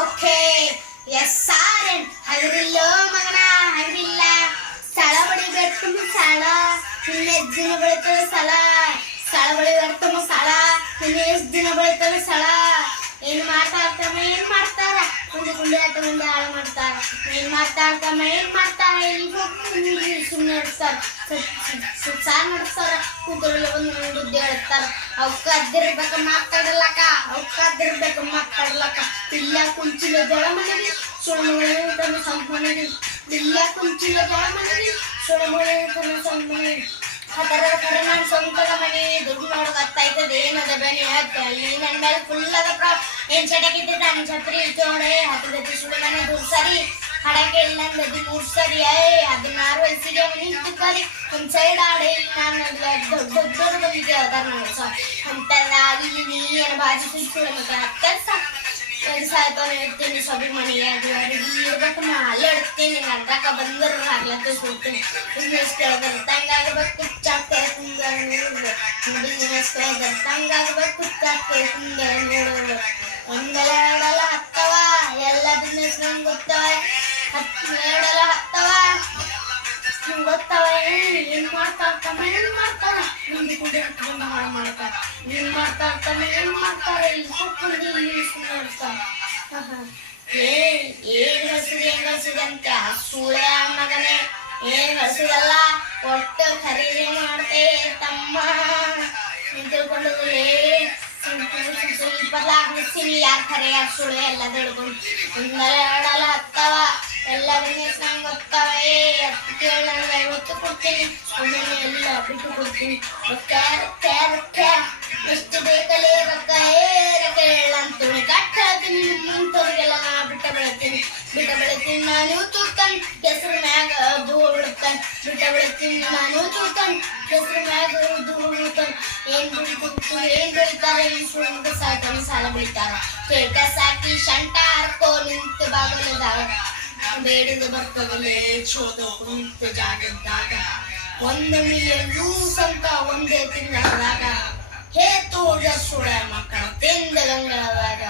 okay yes ಸಾರೆನ್ ಹಗರಿಲ್ಲೋ ಮಗನ ಹಗರಿಲ್ಲ ಸ್ಥಳ ಬಳಿ ಬೆಟ್ಟಮ ಸ್ಥಳ ಇನ್ನೆಷ್ಟು ದಿನ ಬೆಳಿತದ ಸ್ಥಳ ಸ್ಥಳ ಬಳಿ ಬೆಟ್ಟಮ ಸ್ಥಳ ಇನ್ನೆಷ್ಟು ದಿನ ಬೆಳಿತದ ಸ್ಥಳ ಏನ್ ಮಾಡ್ತಾರ ಏನ್ ಮಾಡ್ತಾರ ಮುಂದೆ ಗುಂಡೆ ಆಟ ಮುಂದೆ ಹಾಳು ಮಾಡ್ತಾರ ಏನ್ ಮಾಡ್ತಾರ ಏನ್ ಮಾಡ್ತಾರ ಇಲ್ಲಿ ಸುಮ್ಮನೆ ಇರ್ತಾರ ಸಾರ್ ನಡೆಸ್ತಾರ ಕೂತರಲ್ಲಿ ಒಂದು ಬುದ್ಧಿ ಹೇಳ್ತಾರ ಅವಕ್ಕ ಅದ್ದಿರ್ಬೇಕ ಮಾತಾಡಲಕ್ಕ ಅವಕ್ಕ ಅದ್ದಿರ್ಬೇಕ ಮಾತಾಡ್ಲಕ್ಕ ಇಲ್ಲ ಕುಂಚಿಲ ಜಳ ಮನೆಗೆ ಸುಳಮಳೆ ತನ್ನ ಸಂಪ ಮನೆಗೆ ಇಲ್ಲ ಕುಂಚಿಲ ಜಳ ಮನೆಗೆ ಸುಳಮಳೆ ತನ್ನ ಸಂಪ ಮನೆಗೆ ಅದರ ಕರೆ ನಾನು ಸ್ವಂತದ ಮನೆ ದುಡ್ಡು ನೋಡಕ್ ಹತ್ತಾಯ್ತದ ಏನದ ಬೆನೆ ಅಲ್ಲಿ ನನ್ನ ಮೇಲೆ ಫುಲ್ ಅದ ಏನ್ ಚಟಕಿದ್ದೆ ನನ್ನ ಛತ್ರಿ ಜೋಡೆ ಹತ್ತದತಿ ಸುಳ್ಳು ಮನೆ ದೂರ್ ಸರಿ ಹಡಕೆ ಇಲ್ಲ ನಂದದಿ ಮೂರ್ ಸರಿ 16 ವಯಸ್ಸಿಗೆ ನಿಂತು ಕಲಿ ಒಂದ್ ಸೈಡ್ ಆಡೆ ನಾನು ದೊಡ್ಡ ದೊಡ್ಡ ಬಂದಿದ್ದೆ ಅದರ ನೋಡಿ ಅಂತೆಲ್ಲ ಇಲ್ಲಿ ನೀನು ಬಾಜು ಸುಳ್ಳು ಮತ್ತೆ ಕೆಲಸ ಹೇಳ್ತೀನಿ ಸಭೆ ಮನೆಗೆ ಇರ್ಬೇಕು ನಾ ಅಲ್ಲೇ ಇಡ್ತೀನಿ ನನ್ನ ತಕ ಬಂದರು ಆಗ್ಲತ್ತೆ ಸುಳ್ತೀನಿ ಬಿಸ್ನೆಸ್ ಕೇಳಿದ್ರೆ ತಂಗಾಗಬೇಕು ಚಾಕೆ ಬಿಸ್ನೆಸ್ ಕೇಳಿದ್ರೆ ತಂಗಾಗಬೇಕು ಚಾಕೆ ನೋಡೋದು ಒಂದೆರಡಲ್ಲ ಹತ್ತವ ಎಲ್ಲ ಬಿಸ್ನೆಸ್ ನಂಗೆ ಗೊತ್ತವ ಎರಡಲ್ಲ ಹತ್ತವ ಗೊತ್ತವ ಏನ್ ಮಾಡ್ತಾರ ಏನ್ ಮಾಡ್ತಾರ ಮುಂದೆ ಕುಂಡೆ ಇಟ್ಕೊಂಡು ಹಾಳು ಮಾಡ್ತಾರ ಏನ್ ಮಾಡ್ತಾರ ಏನ್ ಮಾಡ್ತಾರ ಇಲ್ಲಿ ಕೂತ್ಕೊಂಡು ಇಲ್ಲಿ ಸುಮ್ಮನೆ ಇರ್ತಾರ ಏನ್ ಗಳಿಸಿದೆ ಏನ್ ಗಳಿಸಿದೆ ಅಂತ ಸುಳ್ಳೆ ಮಗನೇ ಏನ್ ಗಳಿಸಿದಲ್ಲ ಒಟ್ಟು ಖರೀದಿ ಮಾಡ್ತೇ ತಮ್ಮ ತಿಳ್ಕೊಂಡು ಇಪ್ಪತ್ನಾಲ್ಕು ಯಾರು ಖರೆ ಯಾರು ಸುಳ್ಳೆ ಎಲ್ಲ ತಿಳ್ಕೊಂಡು ಒಂದೆರಡಲ್ಲ ಹತ್ತವ ಎಲ್ಲ ಬಿಸ್ನೆಸ್ ನಂಗೆ ಗೊತ್ತವ ಕೇಳ ನನಗೆ 50 ಕೊಡ್ತೀನಿ ಒಮ್ಮೆ ಎಲ್ಲ ಬಿಟ್ಟು ಕೊಡ್ತೀನಿ ರೊಕ್ಕ ಎಷ್ಟು ಬೇಕಲ್ಲೇ ರೊಕ್ಕ ಕೇಳಂತು ಗಟ್ಟ ಹೇಳ್ತೀನಿ ಮುಂತವ್ರಿಗೆಲ್ಲ ನಾ ಬಿಟ್ಟ ಬೆಳಿತೀನಿ ನಾನು ತೂತಾನೆ ಕೆಸರು ಮ್ಯಾಗ ಧೂಳು ಬಿಡುತ್ತಾನೆ ಬಿಟ್ಟ ಬೆಳಿತೀನಿ ನಾನು ತೂತಾನೆ ಕೆಸರು ಮ್ಯಾಗ ಧೂಳು ಬಿಡುತ್ತಾನೆ ಏನ್ ಬೆಳಿತಾರೆ ಈ ಸುಳ್ಳು ಸಾಯ್ತಾನೆ ಸಾಲ ಬೆಳಿತಾರ ಕೇಟ ಸಾಕಿ ಶಂಟ ಹರ್ಕೋ ನಿಂತು ಬಾಗಲದಾಗ ಬೇಡಿದ ಬರ್ತದಲ್ಲೇ ಚೋದು ಕುಂತು ಜಾಗದಾಗ 1 ಮಿಲಿಯನ್ ರೂಸ್ ಅಂತ ಒಂದೇ ತಿಂಗಳದಾಗ ಹೇತು ಸುಳ ಮಕ್ಕಳ ತಿಂದ ಗಂಗಳದಾಗ